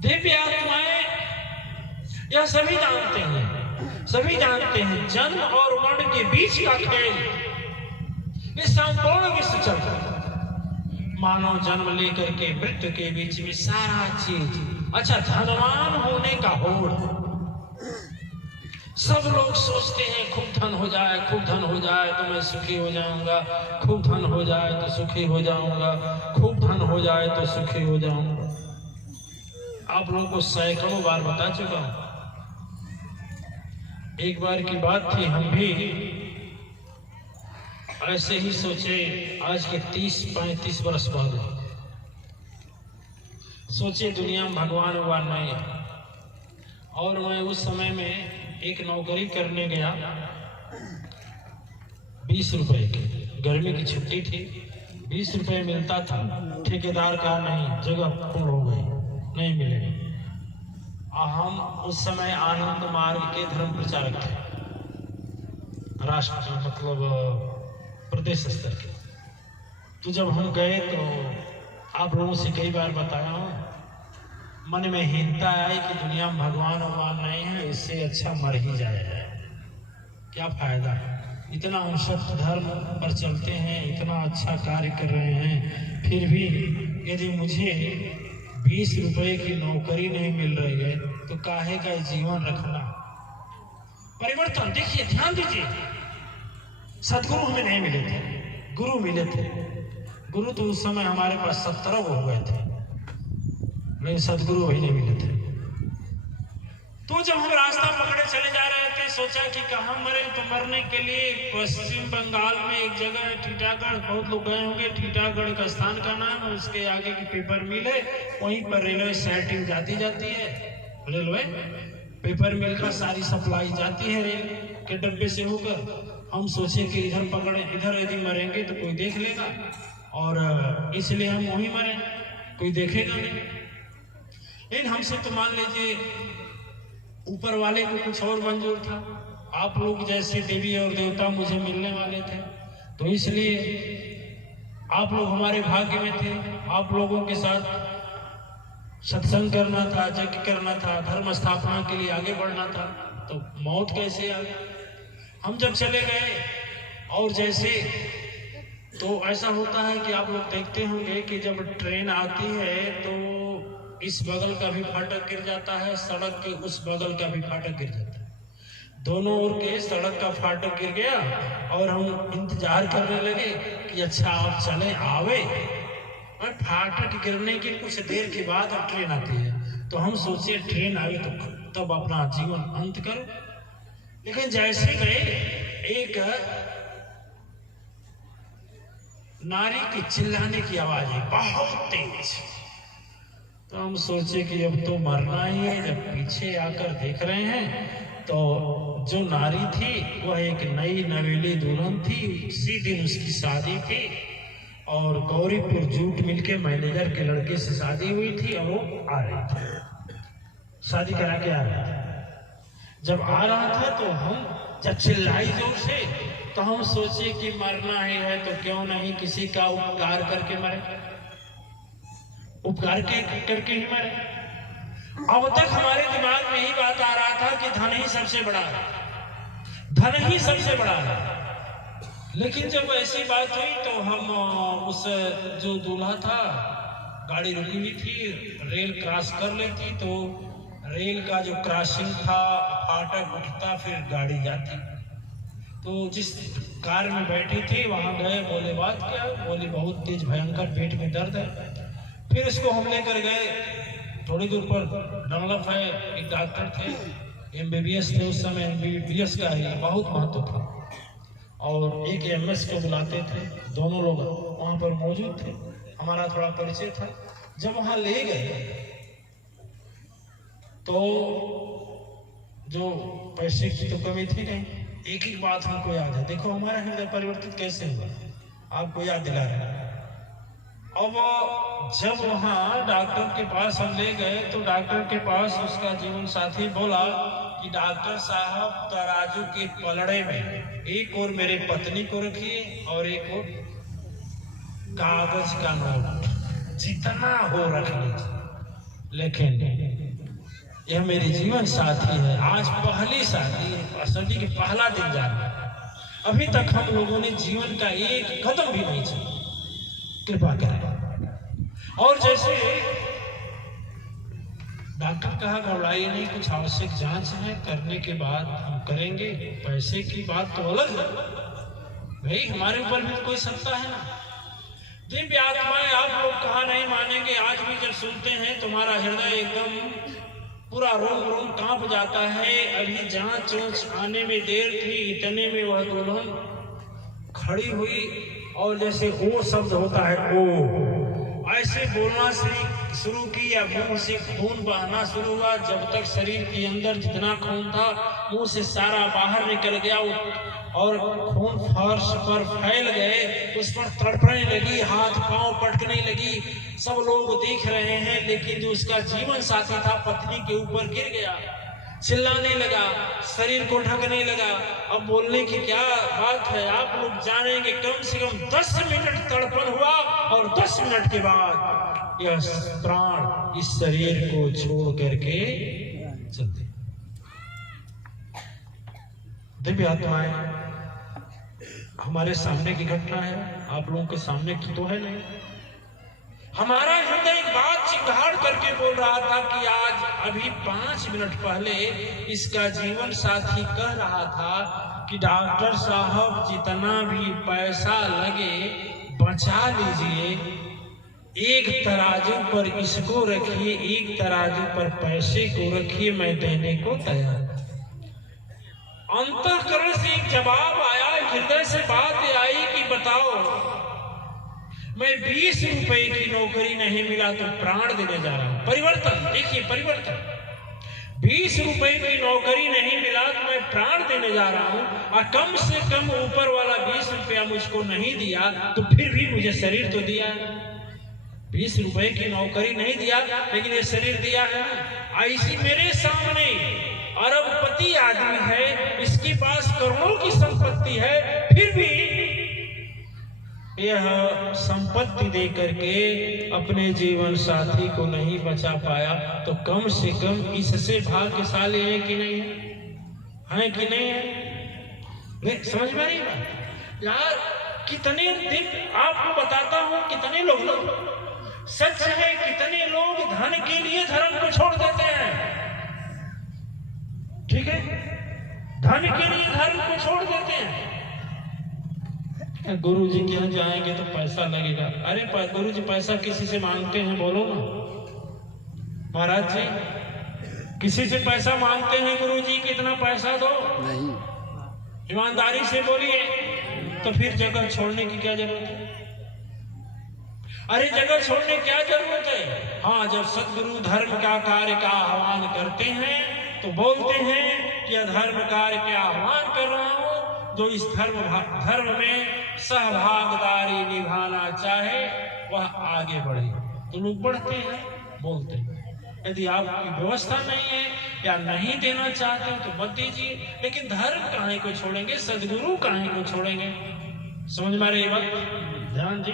दिव्य आत्माएं यह सभी जानते हैं जन्म और मरण के बीच का खेल इस संपूर्ण विश्व चलता है। मानव जन्म लेकर के मृत्यु के बीच में सारा चीज, अच्छा धनवान होने का होड़, सब लोग सोचते हैं खूब धन हो जाए तो मैं सुखी हो जाऊंगा, खूब धन हो जाए तो सुखी हो जाऊंगा, खूब धन हो जाए तो सुखी हो जाऊंगा। आप लोगों को सैकड़ों बार बता चुका हूं। एक बार की बात थी, हम भी ऐसे ही सोचे, आज के 30-35 वर्ष बाद सोचे दुनिया में भगवान नहीं है। और मैं उस समय में एक नौकरी करने गया, 20 रुपए की, गर्मी की छुट्टी थी, 20 रुपए मिलता था। ठेकेदार का नहीं, जगह पूर्ण हो गई, नहीं मिलेगी। हम उस समय आनंद मार्ग के धर्म प्रचारक थे, राष्ट्र मतलब प्रदेश स्तर के। तो जब हम गए तो आप लोगों से कई बार बताया हूं, मन में हीनता आई कि दुनिया में भगवान नहीं है, इससे अच्छा मर ही जाए, क्या फायदा है। इतना हम सत्य धर्म पर चलते हैं, इतना अच्छा कार्य कर रहे हैं, फिर भी यदि मुझे 20 रुपए की नौकरी नहीं मिल रही है तो काहे का जीवन रखना। परिवर्तन देखिए, ध्यान दीजिए, सदगुरु हमें नहीं मिले थे, गुरु मिले थे। गुरु तो उस समय हमारे पास 17 हो गए थे, लेकिन सदगुरु वही नहीं मिले थे। तो जब हम रास्ता पकड़े चले जा रहे थे, सोचा कि कहाँ मरे, तो मरने के लिए पश्चिम बंगाल में एक जगह है टीटागढ़, बहुत लोग गए होंगे, टीटागढ़ का स्थान का नाम है, उसके आगे की पेपर मिल है, वहीं पर रेलवे साइटिंग जाती है, रेलवे पेपर मिल का सारी सप्लाई जाती है रेल के डब्बे से होकर। हम सोचे कि इधर पकड़े, इधर यदि मरेंगे तो कोई देख लेगा, और इसलिए हम वहीं मरे, कोई देखेगा नहीं। लेकिन हमसे तो मान लीजिए ऊपर वाले को कुछ और मंजूर था, आप लोग जैसे देवी और देवता मुझे मिलने वाले थे, तो इसलिए आप लोग हमारे भाग्य में थे। आप लोगों के साथ सत्संग करना था, यज्ञ करना था, धर्म स्थापना के लिए आगे बढ़ना था, तो मौत कैसे आ गई। हम जब चले गए, और जैसे तो ऐसा होता है कि आप लोग देखते होंगे कि जब ट्रेन आती है तो इस बगल का भी फाटक गिर जाता है, सड़क के उस बगल का भी फाटक गिर जाता है, दोनों ओर के सड़क का फाटक गिर गया। और हम इंतजार करने लगे कि अच्छा आप चले आवे, और फाटक गिरने के कुछ देर के बाद अब ट्रेन आती है, तो हम सोचे ट्रेन आवे तो तब अपना जीवन अंत करो। लेकिन जैसे गए, एक नारी की चिल्लाने की आवाज है बहुत तेज, तो हम सोचे कि अब तो मरना ही है। जब पीछे आकर देख रहे हैं तो जो नारी थी वह एक नई नवेली दुल्हन थी, उसी दिन उसकी शादी थी, और गौरीपुर जूट मिल के मैनेजर के लड़के से शादी हुई थी, और वो आ रही थी, शादी करा के आ रहा था। जब आ रहा था तो हम जब चिल्लाई जोर से, तो हम सोचे कि मरना ही है तो क्यों नहीं किसी का उपकार करके मरे, उपकार करके ही मरे। अब तक हमारे दिमाग में ही बात आ रहा था कि धन ही सबसे बड़ा है, धन ही सबसे बड़ा है। लेकिन जब ऐसी बात हुई तो हम उस जो दूल्हा था, गाड़ी रुकी हुई थी, रेल क्रॉस कर लेती तो रेल का जो क्रॉसिंग था, फाटक उठता, फिर गाड़ी जाती। तो जिस कार में बैठी थी वहां गए, बोले बात क्या है, बोली बहुत तेज भयंकर पेट में दर्द है। फिर इसको हम लेकर गए, थोड़ी दूर पर डनलप है, एक डॉक्टर थे, MBBS थे उस समय, MBBS का ही बहुत महत्व था, और एक MS को बुलाते थे, दोनों लोग वहां पर मौजूद थे, हमारा थोड़ा परिचय था। जब वहां ले गए तो जो पैसे की तो कमी थी नहीं, एक ही बात हमको याद है, देखो हमारा हृदय परिवर्तित कैसे हुआ, आपको याद दिला रहे हैं। अब जब वहां डॉक्टर के पास हम ले गए तो डॉक्टर के पास उसका जीवन साथी बोला कि डॉक्टर साहब तराजू के पलड़े में एक और मेरे पत्नी को रखिए और एक और कागज का नोट, जितना हो रख लीजिए। लेकिन यह मेरी जीवन साथी है। आज पहली शादी, सदी के पहला दिन जा रहा है, अभी तक हम लोगों ने जीवन का एक कदम भी नहीं चला। कृपा करें। और जैसे डॉक्टर कहा घबराइए नहीं, कुछ आवश्यक जांच है, करने के बाद हम करेंगे। पैसे की बात तो अलग है भाई, हमारे ऊपर भी तो कोई सत्ता है ना। दिव्य आत्माएं, आप लोग कहा नहीं मानेंगे, आज भी जब सुनते हैं तुम्हारा हृदय एकदम पूरा रोम रोम कांप जाता है। अभी जांच ऊंच आने में देर थी, इतने में वह दुल्हन खड़ी हुई और जैसे ओ शब्द होता है, ओ ऐसे बोलना शुरू की या मुंह से खून बहना शुरू हुआ। जब तक शरीर के अंदर जितना खून था मुंह से सारा बाहर निकल गया और खून फर्श पर फैल गए, उस पर तड़पने लगी, हाथ पांव पटकने लगी। सब लोग देख रहे हैं, लेकिन जो उसका जीवन साथी था पत्नी के ऊपर गिर गया, चिल्लाने लगा, शरीर को ढकने लगा। अब बोलने की क्या बात है, आप लोग जानेंगे। कम से कम 10 मिनट तड़पन हुआ और 10 मिनट के बाद यह प्राण इस शरीर को छोड़ करके चलते। दिव्य आत्माएं, हमारे सामने की घटना है, आप लोगों के सामने की तो है नहीं। हमारा हृदय एक बात चिंगाड़ करके बोल रहा था कि आज अभी 5 मिनट पहले इसका जीवन साथी कह रहा था कि डॉक्टर साहब जितना भी पैसा लगे बचा लीजिए, एक तराजू पर इसको रखिए, एक तराजू पर पैसे को रखिए, मैं देने को तैयार। अंतःकरण से एक जवाब आया, हृदय से बात आई कि बताओ, मैं 20 रुपए की नौकरी नहीं मिला तो प्राण देने जा रहा हूं। परिवर्तन देखिए, परिवर्तन। 20 रुपए की नौकरी नहीं मिला तो मैं प्राण देने जा रहा हूं, और कम से कम ऊपर वाला 20 रुपया मुझको नहीं दिया तो फिर भी मुझे शरीर तो दिया। 20 रुपए की नौकरी नहीं दिया लेकिन ये शरीर दिया है। ऐसी मेरे सामने अरबपति आदमी है, इसके पास करोड़ों की संपत्ति है, फिर भी यह संपत्ति दे करके अपने जीवन साथी को नहीं बचा पाया। तो कम से कम इससे भाग्यशाली है कि नहीं है कि नहीं है? समझ में आई बात यार? कितने दिन आपको बताता हूं, कितने लोग सच है, कितने लोग धन के लिए धर्म को छोड़ देते हैं। ठीक है, धन के लिए धर्म को छोड़ देते हैं। गुरु जी के यहाँ जाएंगे तो पैसा लगेगा। अरे गुरु जी पैसा किसी से मांगते हैं? बोलो ना महाराज जी, किसी से पैसा मांगते हैं गुरु जी कितना पैसा दो? नहीं। ईमानदारी से बोलिए, तो फिर जगह छोड़ने की क्या जरूरत है? अरे जगह छोड़ने क्या जरूरत है? हाँ, जब सदगुरु धर्म का कार्य का आह्वान करते हैं तो बोलते हैं कि धर्म कार्य के आह्वान कर रहा हूं, जो इस धर्म में सहभागदारी निभाना चाहे वह आगे बढ़े। तो लोग बढ़ते हैं, बोलते हैं। यदि आपकी व्यवस्था नहीं है या नहीं देना चाहते तो मत दीजिए, लेकिन धर्म काहे को छोड़ेंगे, सदगुरु काहे को छोड़ेंगे? समझ में आ रही बात? ध्यान जी।